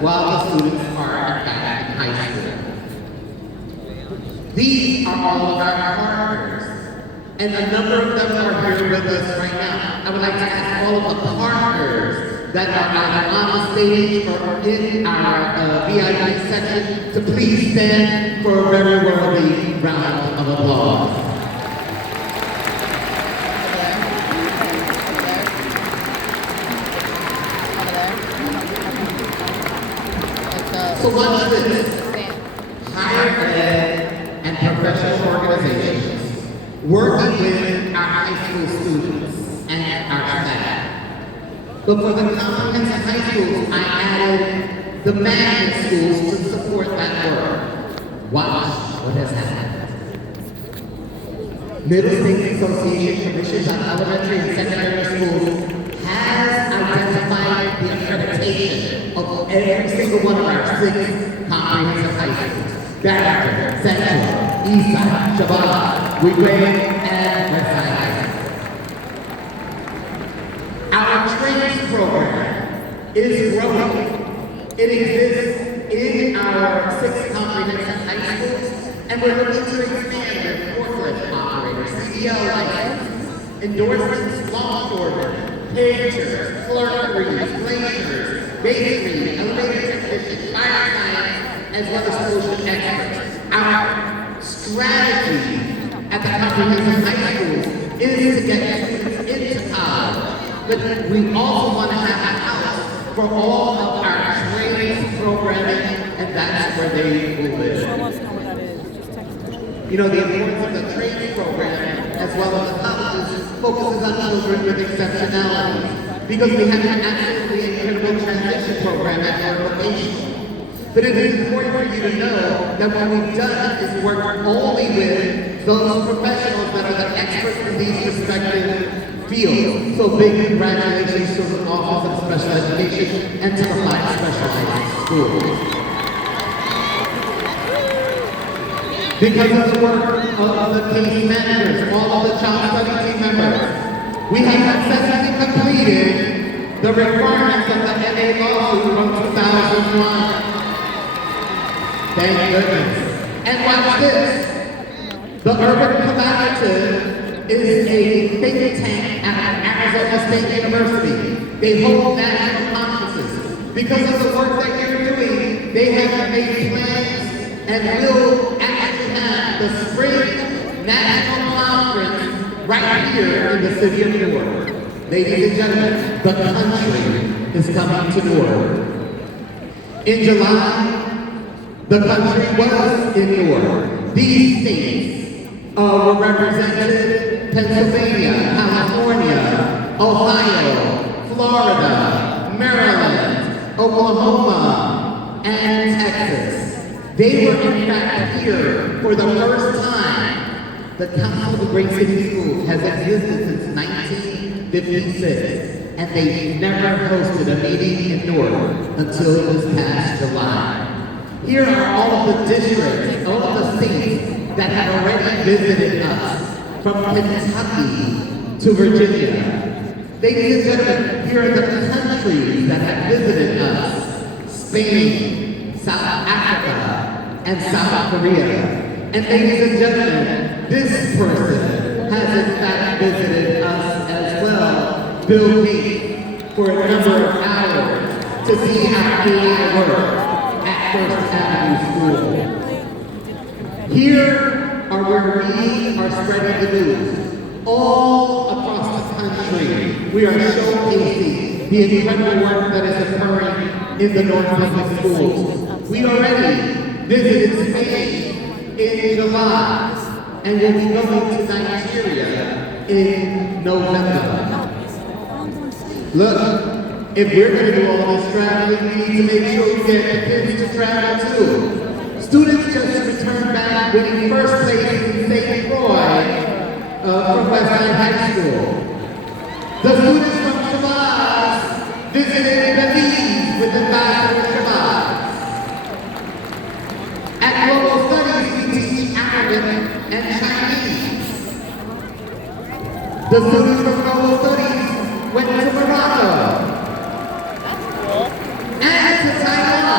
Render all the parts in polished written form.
while the students are in fact in high school. These are all of our partners, and a number of them are here with us right now. I would like to ask all of the partners that are either on the stage or in our VIP section to please stand for a very worthy round of applause. So watch this. Higher ed and professional organizations working with our high school students and our staff. But for the comprehensive high schools, I added the magnet schools to support that work. Watch what has happened. Middle State Association Commissions on Elementary and Secondary Schools has identified the accreditation of every single one of our 6 comprehensive high schools. Barrington, Central, Eastside, Shabbat, Wigwam, and Westside. Our training program is growing. It exists in our 6 comprehensive high schools, and we're looking to expand with forklift operators, CDL licenses, endorsements, law enforcement, pagers, clerkeries, planers, bakery, elevator technicians, fire science, as well as social experts. Our strategy at the comprehensive high schools is to get students into college, but we also want to have a house for all of our training programming, and that's where they will live. You know, the importance of the training program, as well as the colleges, focuses on children with exceptionality, because we have an absolutely incredible transition program at our location. But it is important for you to know that what we've done is work only with those professionals that are the experts in these respective fields. So big congratulations to the Office of Special Education and to the 5 specialized schools. Because of the work of the case managers, all of the child study team members, we have successfully completed the requirements of the NA lawsuit from 2001. Thank goodness. And watch this. The Urban Collaborative is a think tank at Arizona State University. They hold national conferences. Because of the work that you're doing, they have made plans and will actually have the spring national conference right here in the city of Newark. Ladies and gentlemen, the country is coming to Newark. In July, the country was in Newark. These states were represented: Pennsylvania, California, Ohio, Florida, Maryland, Oklahoma, and Texas. They were in fact here for the first time. The Council of the Great City Schools has existed since 1956, and they never hosted a meeting in Newark until this past July. Here are all of the districts, all of the states that have already visited us, from Kentucky to Virginia. Ladies and gentlemen, here are the countries that have visited us: Spain, South Africa, and South Korea. And ladies and gentlemen, this person has in fact visited us as well, Bill Gates, for a number of hours to see our AI work. First Avenue School. Here are where we are spreading the news. All across the country, we are showcasing the incredible work that is occurring in the North Public Schools. We already visited Spain in July, and we'll be going to Nigeria in November. Look. If we're going to do all this traveling, we need to make sure we get the kids to travel too. Students just returned back winning first place in St. Croix from Westside High School. The students from Shabazz visited Belize with Ambassador Shabazz. At Global Studies, we teach Arabic and Chinese. The students from Global Studies went to Morocco. And to Taiwan.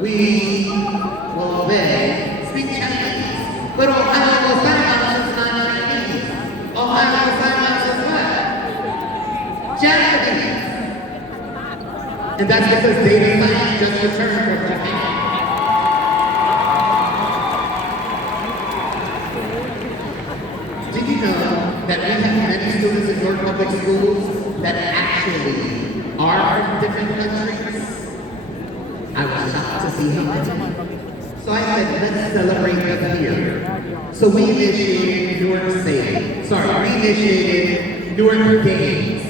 we, well, they speak Chinese. But Ohio Gozaimasu is not Chinese. Ohio Gozaimasu is what? Japanese. And that's because David Science just returned from Japan. Did you know that we have many students in York Public Schools that actually are from different countries? I was shocked to see how many. So I said, let's celebrate them here. So we initiated we initiated Newark Games.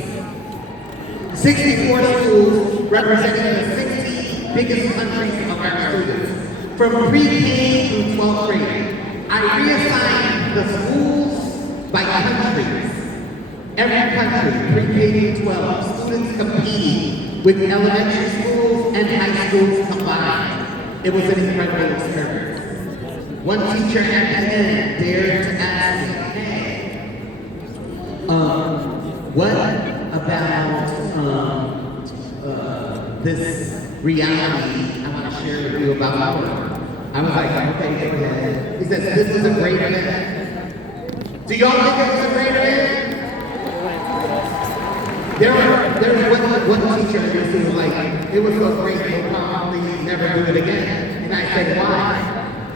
64 schools representing the 60 biggest countries of our students. From pre-K through 12th grade, I reassigned the schools by countries. Every country, pre-K through 12, students competing with elementary schools and high schools combined. It was an incredible experience. One teacher at the end dared to ask me, hey, what about this reality I want to share with you about work? I was like, okay, go ahead. He says, this was a great event. Do y'all think it was a great event? There's one teacher who was like, it was so great, we'll probably never do it again. And I said, why?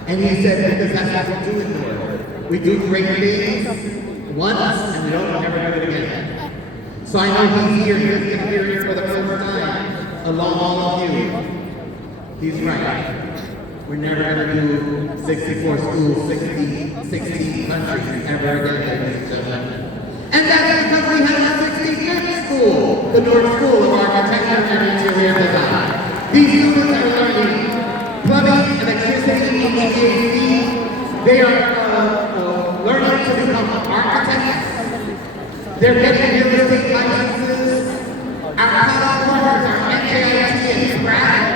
And he said, because that's what we do in the world. We do great things once and we don't ever do it again. So I know he's here, he's going to hear it for the first time, along all of you. He's right. We're never going to do 64 schools, 60 countries ever again, ladies and gentlemen. And that's because we have a 65th school, the Newark School of Architecture and Interior Design. These students are learning plumbing, electricity, HVAC. They are learning to become architects. They're getting real estate licenses. Our college partners are NJIT and Pratt.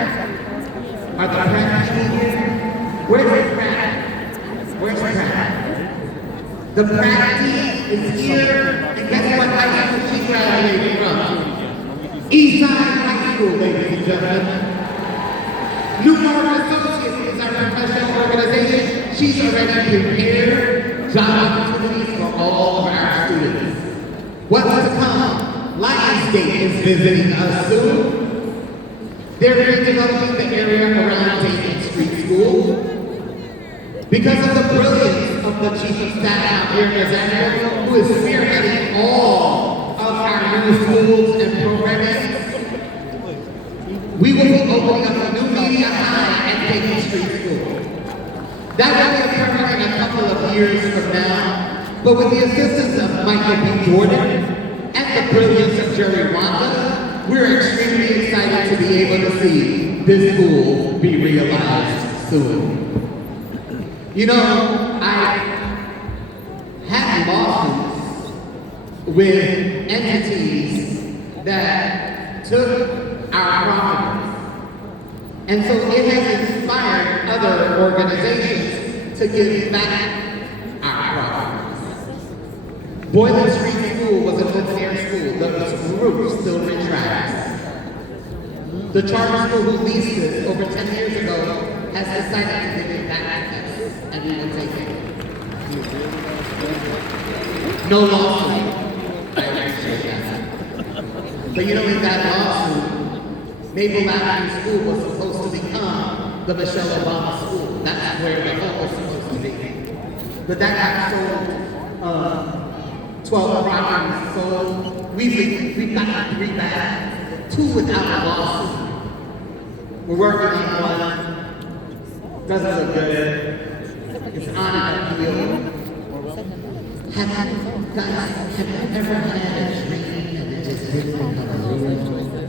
Are the Pratt people here? Where's Pratt? Where's Pratt? The Pratt team is here, and guess what high school she graduated from? Eastside High School, ladies and gentlemen. Newmark Associates is our professional organization. She's already prepared job opportunities for all of our students. What's to come? Lionsgate is visiting us soon. They're redeveloping the area around Dayton Street School. Because of the brilliance of the Chief of Staff out here in Nazario, who is spearheading all of our new schools and programming, we will be opening up a new media high at Dayton Street School. That will be occurring in a couple of years from now. But with the assistance of Michael B. Jordan and the brilliance of Jerry Wanda, we're extremely excited to be able to see this school be realized soon. You know, I had lawsuits with entities that took our properties. And so it has inspired other organizations to give back our properties. Boylan Street School was an open-air school. The roof still retracts. The charter school who leased it over 10 years ago has decided to give it back to us, and we will take it. No lawsuit. I appreciate that. But you know, in that lawsuit, Maple Avenue School was supposed to become the Michelle Obama School. That's where the home was supposed to be. But that got sold. 12 properties sold. We've got 3 back, 2 without a lawsuit. We're working on one. Doesn't look good. It's on an appeal. Have you ever had a dream and it just didn't come true?